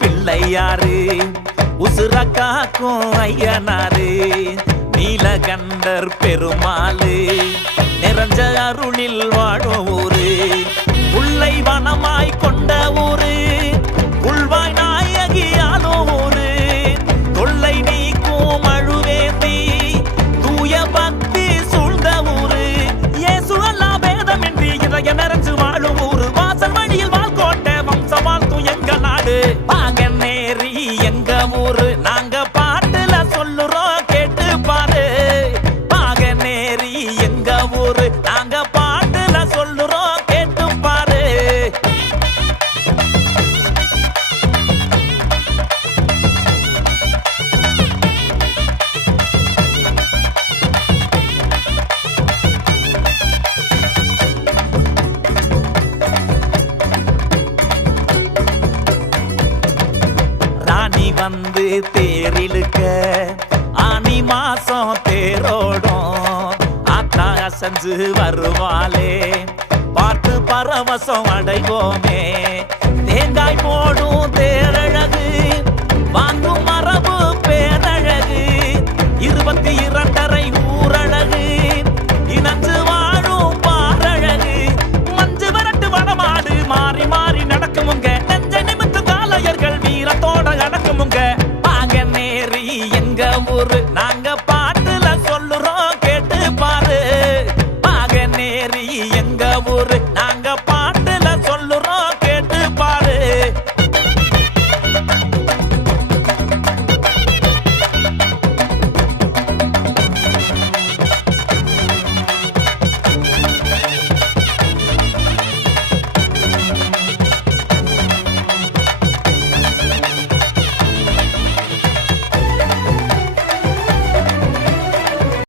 பிள்ளையாரு உசுர காக்கும் ஐயனாரு நீலகண்டர் பெருமாளு நிறைஞ்ச அருளில் வாழும் ஊரு உள்ளை வனமாய் கொண்ட ஊரு உள்வாய் நாயகியாலோ ஊரு தொல்லை நீக்கும் அழுவேந்தி தூய பக்தி சூழ்ந்த ஊரு இயேசு அல்லா பேதமின்றி இதய நிறைஞ்சு வாழும் ஊரு வாசல் வழியில் வாழ்கோட்டை வம்ச வாழ்த்தும் எங்க நாடு பாகநேரி எங்க ஊரு நாங்க பாட்டுல சொல்லுறோம் கேட்டு பாரு பாகநேரி எங்க ஊரு நாங்க பாட்டுல சொல்லுறோம் கேட்டு பாரு ராணி வந்து தேரிழுக்க ஆனி மாசம் தேரோடும் ஆத்தா அசஞ்சு வருவாளே பார்த்து பரவசம் அடைவோமே தேங்காய் போடும் தேரழகு வாங்கும் மரபு பேரழகு 22 ஊரழகு இனஞ்சு வாழும் பாரழகு மஞ்சு வரட்டு வடமாடு மாறி மாறி நடக்குமுங்க நெஞ்ச நிமித்து காலையர்கள் வீரத்தோட அடக்குமுங்க பாகநேரி எங்க ஊரு